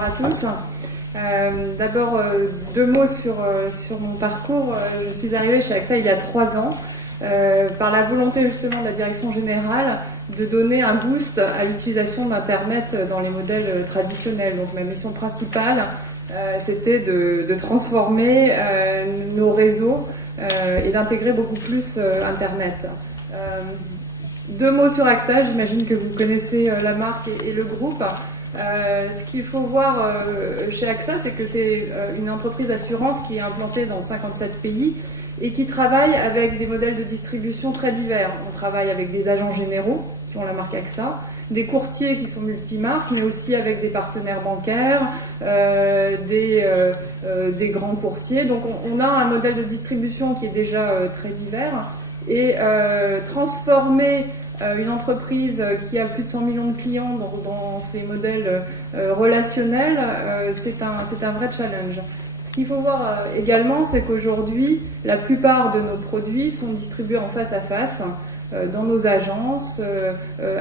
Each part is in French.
bonjour à tous. D'abord, deux mots sur mon parcours. Je suis arrivée chez AXA il y a 3 ans, par la volonté justement de la direction générale de donner un boost à l'utilisation d'Internet dans les modèles traditionnels. Donc ma mission principale, c'était de transformer nos réseaux et d'intégrer beaucoup plus Internet. Deux mots sur AXA, j'imagine que vous connaissez la marque et le groupe. Ce qu'il faut voir chez AXA, c'est que c'est une entreprise d'assurance qui est implantée dans 57 pays et qui travaille avec des modèles de distribution très divers. On travaille avec des agents généraux qui ont la marque AXA, des courtiers qui sont multimarques, mais aussi avec des partenaires bancaires, des grands courtiers. Donc on a un modèle de distribution qui est déjà très divers et transformer une entreprise qui a plus de 100 millions de clients dans ces modèles relationnels, c'est un vrai challenge. Ce qu'il faut voir également, c'est qu'aujourd'hui, la plupart de nos produits sont distribués en face à face, dans nos agences,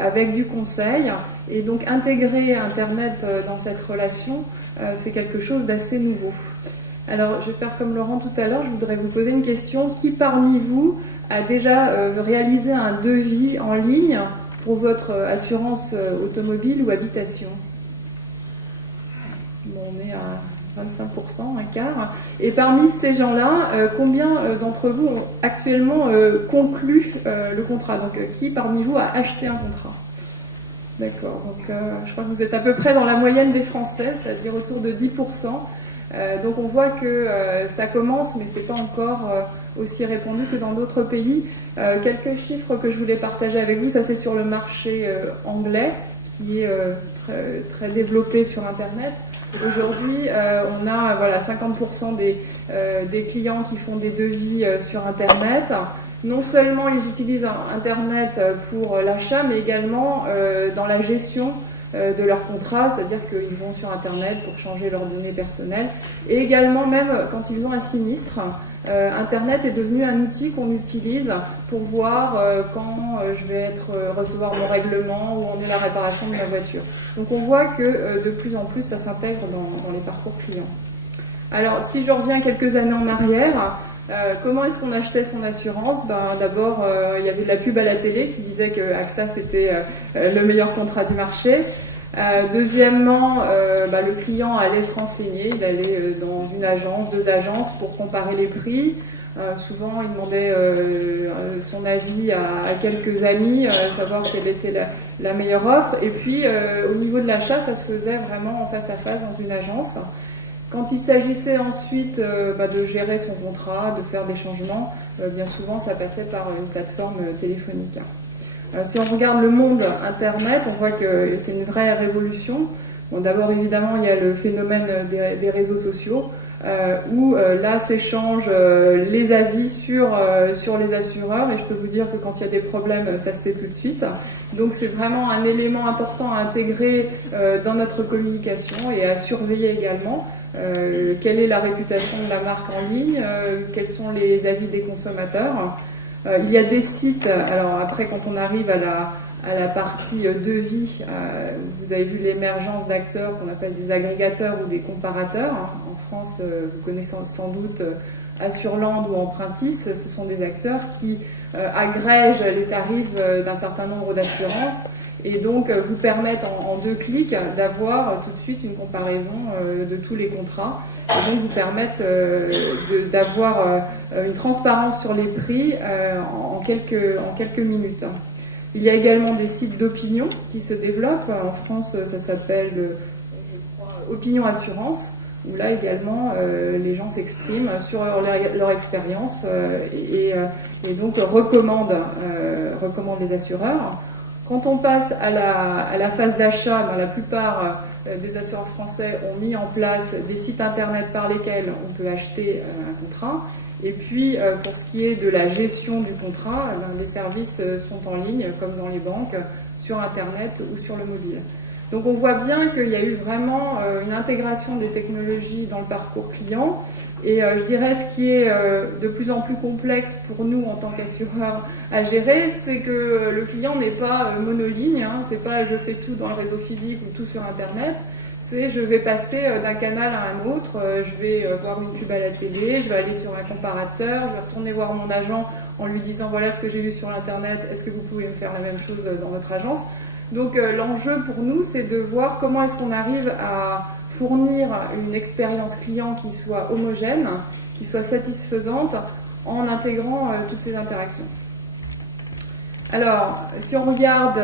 avec du conseil. Et donc intégrer Internet dans cette relation, c'est quelque chose d'assez nouveau. Alors, je vais faire comme Laurent tout à l'heure, je voudrais vous poser une question. Qui parmi vous a déjà réalisé un devis en ligne pour votre assurance automobile ou habitation? Bon, on est à 25%, un quart. Et parmi ces gens-là, combien d'entre vous ont actuellement conclu le contrat? Donc, qui parmi vous a acheté un contrat? D'accord, donc je crois que vous êtes à peu près dans la moyenne des Français, c'est-à-dire autour de 10%. Donc on voit que ça commence, mais c'est pas encore aussi répandu que dans d'autres pays. Quelques chiffres que je voulais partager avec vous, ça c'est sur le marché anglais, qui est très, très développé sur Internet. Aujourd'hui, on a 50% des clients qui font des devis sur Internet. Non seulement ils utilisent Internet pour l'achat, mais également dans la gestion de leur contrat, c'est-à-dire qu'ils vont sur Internet pour changer leurs données personnelles. Et également, même quand ils ont un sinistre, Internet est devenu un outil qu'on utilise pour voir quand je vais recevoir mon règlement, où en est la réparation de ma voiture. Donc on voit que de plus en plus ça s'intègre dans les parcours clients. Alors si je reviens quelques années en arrière, comment est-ce qu'on achetait son assurance? D'abord, il y avait de la pub à la télé qui disait que AXA c'était le meilleur contrat du marché. Deuxièmement, le client allait se renseigner, il allait dans une agence, 2 agences pour comparer les prix. Souvent, il demandait son avis à quelques amis, savoir quelle était la meilleure offre. Et puis, au niveau de l'achat, ça se faisait vraiment en face à face dans une agence. Quand il s'agissait ensuite de gérer son contrat, de faire des changements, bien souvent ça passait par une plateforme téléphonique. Si on regarde le monde Internet, on voit que c'est une vraie révolution. Bon, d'abord évidemment il y a le phénomène des réseaux sociaux où là s'échangent les avis sur les assureurs, et je peux vous dire que quand il y a des problèmes, ça se sait tout de suite. Donc c'est vraiment un élément important à intégrer dans notre communication et à surveiller également. Quelle est la réputation de la marque en ligne, quels sont les avis des consommateurs. Il y a des sites, alors après quand on arrive à la partie devis, vous avez vu l'émergence d'acteurs qu'on appelle des agrégateurs ou des comparateurs. En France, vous connaissez sans doute Assurland ou Empruntis, ce sont des acteurs qui agrègent les tarifs d'un certain nombre d'assurances et donc vous permettent en 2 clics d'avoir tout de suite une comparaison de tous les contrats, et donc vous permettent d'avoir une transparence sur les prix en quelques minutes. Il y a également des sites d'opinion qui se développent. En France, ça s'appelle Opinion Assurance, où là également les gens s'expriment sur leur expérience et donc recommandent les assureurs. Quand on passe à la phase d'achat, la plupart des assureurs français ont mis en place des sites internet par lesquels on peut acheter un contrat. Et puis, pour ce qui est de la gestion du contrat, les services sont en ligne, comme dans les banques, sur Internet ou sur le mobile. Donc on voit bien qu'il y a eu vraiment une intégration des technologies dans le parcours client. Et je dirais ce qui est de plus en plus complexe pour nous en tant qu'assureurs à gérer, c'est que le client n'est pas monoligne, c'est pas je fais tout dans le réseau physique ou tout sur Internet. C'est je vais passer d'un canal à un autre, je vais voir une pub à la télé, je vais aller sur un comparateur, je vais retourner voir mon agent en lui disant voilà ce que j'ai vu sur Internet, est-ce que vous pouvez me faire la même chose dans votre agence? Donc l'enjeu pour nous, c'est de voir comment est-ce qu'on arrive à fournir une expérience client qui soit homogène, qui soit satisfaisante, en intégrant toutes ces interactions. Alors, si on regarde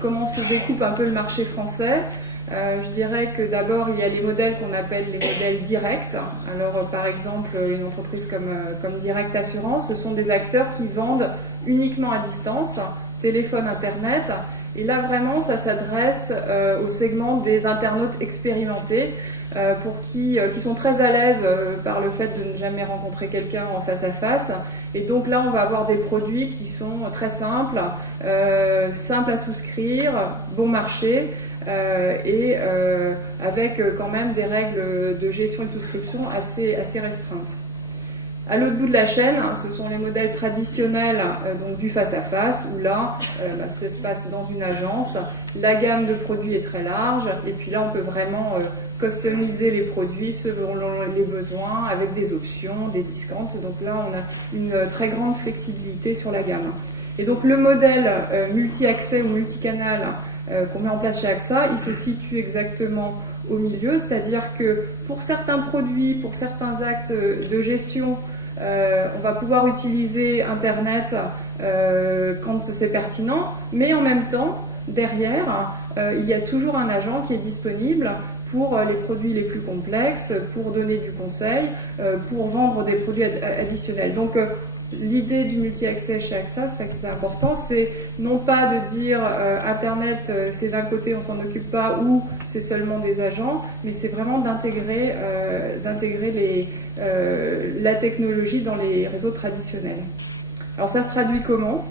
comment se découpe un peu le marché français, je dirais que d'abord il y a les modèles qu'on appelle les modèles directs. Alors par exemple une entreprise comme Direct Assurance, ce sont des acteurs qui vendent uniquement à distance, téléphone, internet, et là vraiment ça s'adresse au segment des internautes expérimentés qui sont très à l'aise par le fait de ne jamais rencontrer quelqu'un en face à face, et donc là on va avoir des produits qui sont très simples, simples à souscrire, bon marché, et avec quand même des règles de gestion et de souscription assez restreintes. À l'autre bout de la chaîne, ce sont les modèles traditionnels donc du face-à-face, où là, ça se passe dans une agence, la gamme de produits est très large, et puis là, on peut vraiment customiser les produits selon les besoins, avec des options, des discounts. Donc là, on a une très grande flexibilité sur la gamme. Et donc le modèle multi-accès ou multicanal qu'on met en place chez AXA, il se situe exactement au milieu, c'est-à-dire que pour certains produits, pour certains actes de gestion, on va pouvoir utiliser Internet quand c'est pertinent, mais en même temps, derrière, il y a toujours un agent qui est disponible pour les produits les plus complexes, pour donner du conseil, pour vendre des produits additionnels. Donc, l'idée du multi-accès chez AXA, c'est ça qui est important, c'est non pas de dire Internet c'est d'un côté, on s'en occupe pas, ou c'est seulement des agents, mais c'est vraiment d'intégrer la technologie dans les réseaux traditionnels. Alors ça se traduit comment?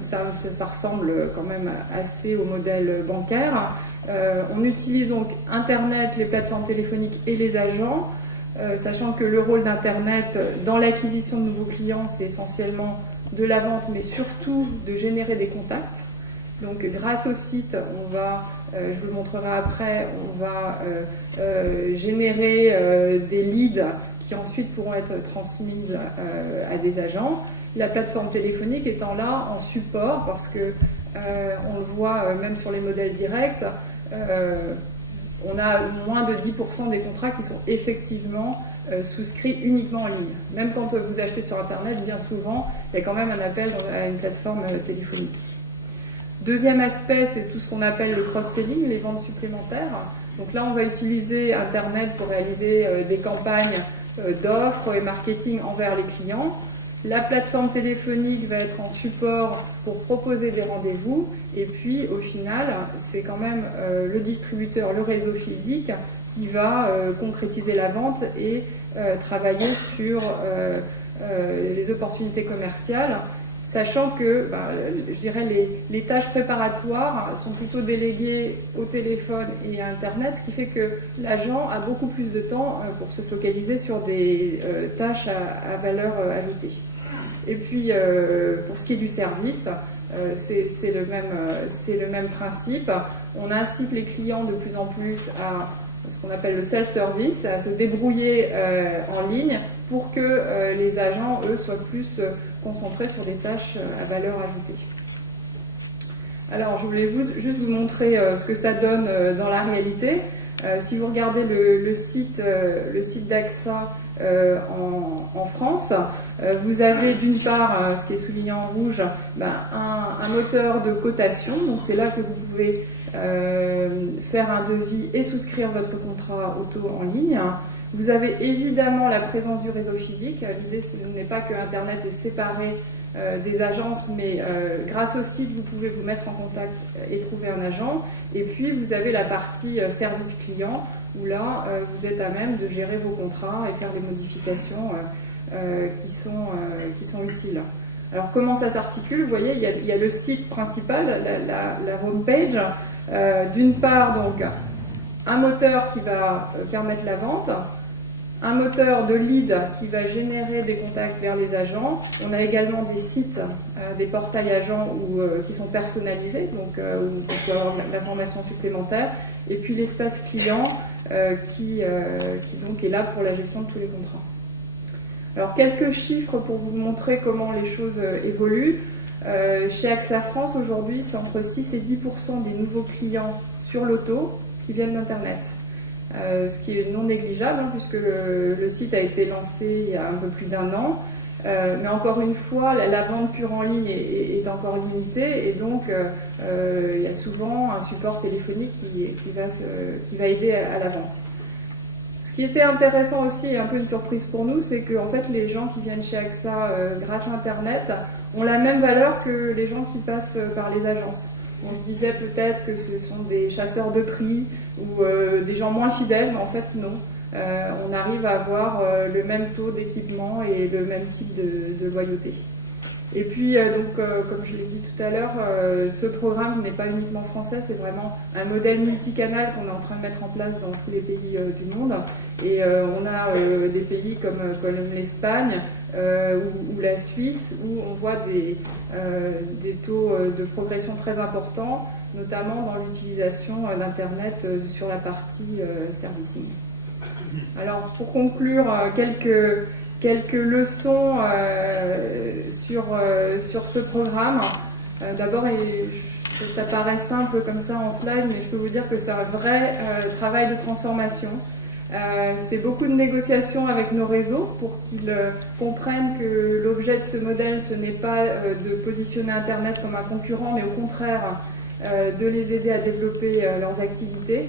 Ça ressemble quand même assez au modèle bancaire. On utilise donc Internet, les plateformes téléphoniques et les agents, sachant que le rôle d'Internet dans l'acquisition de nouveaux clients, c'est essentiellement de la vente, mais surtout de générer des contacts. Donc grâce au site, on va, je vous le montrerai après, on va générer des leads qui ensuite pourront être transmises à des agents. La plateforme téléphonique étant là en support, parce que on le voit même sur les modèles directs, on a moins de 10% des contrats qui sont effectivement souscrits uniquement en ligne. Même quand vous achetez sur Internet, bien souvent, il y a quand même un appel à une plateforme téléphonique. Deuxième aspect, c'est tout ce qu'on appelle le cross-selling, les ventes supplémentaires. Donc là, on va utiliser Internet pour réaliser des campagnes d'offres et marketing envers les clients. La plateforme téléphonique va être en support pour proposer des rendez-vous, et puis au final, c'est quand même le distributeur, le réseau physique qui va concrétiser la vente et travailler sur les opportunités commerciales, sachant que je dirais les tâches préparatoires sont plutôt déléguées au téléphone et à Internet, ce qui fait que l'agent a beaucoup plus de temps pour se focaliser sur des tâches à valeur ajoutée. Et puis, pour ce qui est du service, c'est le même principe. On incite les clients de plus en plus à ce qu'on appelle le self-service, à se débrouiller en ligne pour que les agents, eux, soient plus concentrés sur des tâches à valeur ajoutée. Alors, je voulais juste vous montrer ce que ça donne dans la réalité. Si vous regardez le site d'AXA en France, vous avez d'une part, ce qui est souligné en rouge, un moteur de cotation. Donc c'est là que vous pouvez faire un devis et souscrire votre contrat auto en ligne. Vous avez évidemment la présence du réseau physique. L'idée, ce n'est pas que Internet est séparé des agences, mais grâce au site, vous pouvez vous mettre en contact et trouver un agent. Et puis, vous avez la partie service client, où là, vous êtes à même de gérer vos contrats et faire les modifications qui sont utiles. Alors, comment ça s'articule? Vous voyez, il y a le site principal, la homepage. D'une part, donc, un moteur qui va permettre la vente, un moteur de lead qui va générer des contacts vers les agents. On a également des sites, des portails agents qui sont personnalisés, donc où on peut avoir de l'information supplémentaire. Et puis l'espace client qui donc est là pour la gestion de tous les contrats. Alors quelques chiffres pour vous montrer comment les choses évoluent. Chez AXA France aujourd'hui, c'est entre 6 et 10% des nouveaux clients sur l'auto qui viennent d'Internet. Ce qui est non négligeable, puisque le site a été lancé il y a un peu plus d'1 an. Mais encore une fois, la vente pure en ligne est encore limitée, et donc il y a souvent un support téléphonique qui va aider à la vente. Ce qui était intéressant aussi, et un peu une surprise pour nous, c'est que en fait, les gens qui viennent chez AXA grâce à Internet ont la même valeur que les gens qui passent par les agences. On se disait peut-être que ce sont des chasseurs de prix ou des gens moins fidèles, mais en fait non. On arrive à avoir le même taux d'équipement et le même type de loyauté. Et puis, comme je l'ai dit tout à l'heure, ce programme n'est pas uniquement français, c'est vraiment un modèle multicanal qu'on est en train de mettre en place dans tous les pays du monde. Et on a des pays comme l'Espagne ou la Suisse, où on voit des taux de progression très importants, notamment dans l'utilisation d'Internet sur la partie servicing. Alors, pour conclure, quelques leçons sur ce programme. D'abord, ça paraît simple comme ça en slide, mais je peux vous dire que c'est un vrai travail de transformation. C'est beaucoup de négociations avec nos réseaux pour qu'ils comprennent que l'objet de ce modèle, ce n'est pas de positionner Internet comme un concurrent, mais au contraire de les aider à développer leurs activités.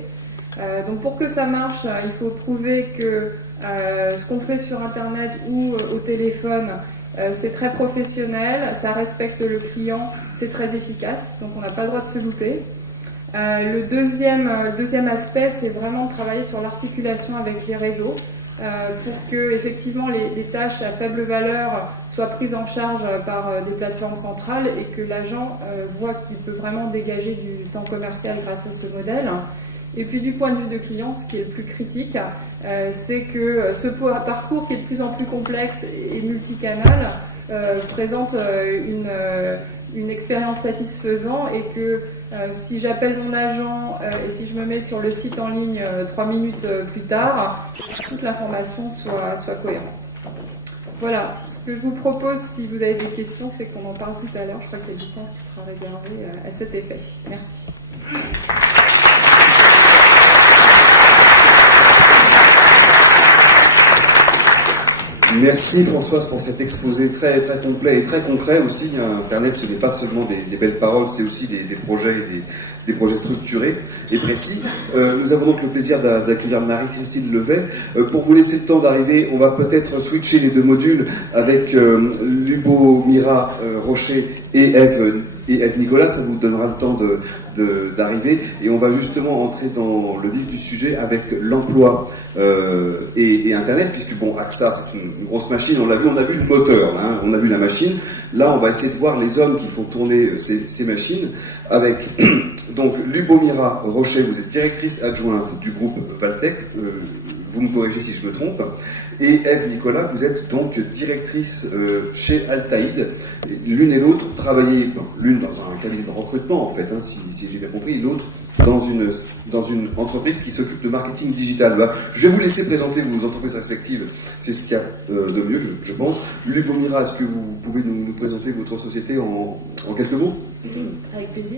Donc pour que ça marche, il faut prouver que ce qu'on fait sur Internet ou au téléphone, c'est très professionnel, ça respecte le client, c'est très efficace, donc on n'a pas le droit de se louper. Le deuxième aspect, c'est vraiment de travailler sur l'articulation avec les réseaux pour que effectivement les tâches à faible valeur soient prises en charge par des plateformes centrales et que l'agent voit qu'il peut vraiment dégager du temps commercial grâce à ce modèle. Et puis du point de vue de client, ce qui est le plus critique, c'est que ce parcours qui est de plus en plus complexe et multicanal présente une expérience satisfaisante, et que si j'appelle mon agent et si je me mets sur le site en ligne 3 minutes plus tard, toute l'information soit cohérente. Voilà, ce que je vous propose, si vous avez des questions, c'est qu'on en parle tout à l'heure. Je crois qu'il y a du temps qui sera réservé à cet effet. Merci. Merci Françoise pour cet exposé très, très complet et très concret aussi. Internet, ce n'est pas seulement des belles paroles, c'est aussi des projets, des projets structurés et précis. Nous avons donc le plaisir d'accueillir Marie-Christine Levet. Pour vous laisser le temps d'arriver, on va peut-être switcher les deux modules avec Lubomira Rocher et Eve Nicolas. Ça vous donnera le temps d'arriver, et on va justement entrer dans le vif du sujet avec l'emploi et Internet, puisque bon, AXA c'est une grosse machine, on l'a vu, on a vu le moteur, là, hein, on a vu la machine. Là, on va essayer de voir les hommes qui font tourner ces machines avec donc Lubomira Rocher, vous êtes directrice adjointe du groupe Valtech, vous me corrigez si je me trompe, et Eve Nicolas, vous êtes donc directrice chez Altaïd. L'une et l'autre travaillez, l'une dans un cabinet de recrutement en fait, hein, si j'ai bien compris, l'autre dans une entreprise qui s'occupe de marketing digital. Bah, je vais vous laisser présenter vos entreprises respectives, c'est ce qu'il y a de mieux, je pense. Lubomira, est-ce que vous pouvez nous présenter votre société en quelques mots ? Avec plaisir.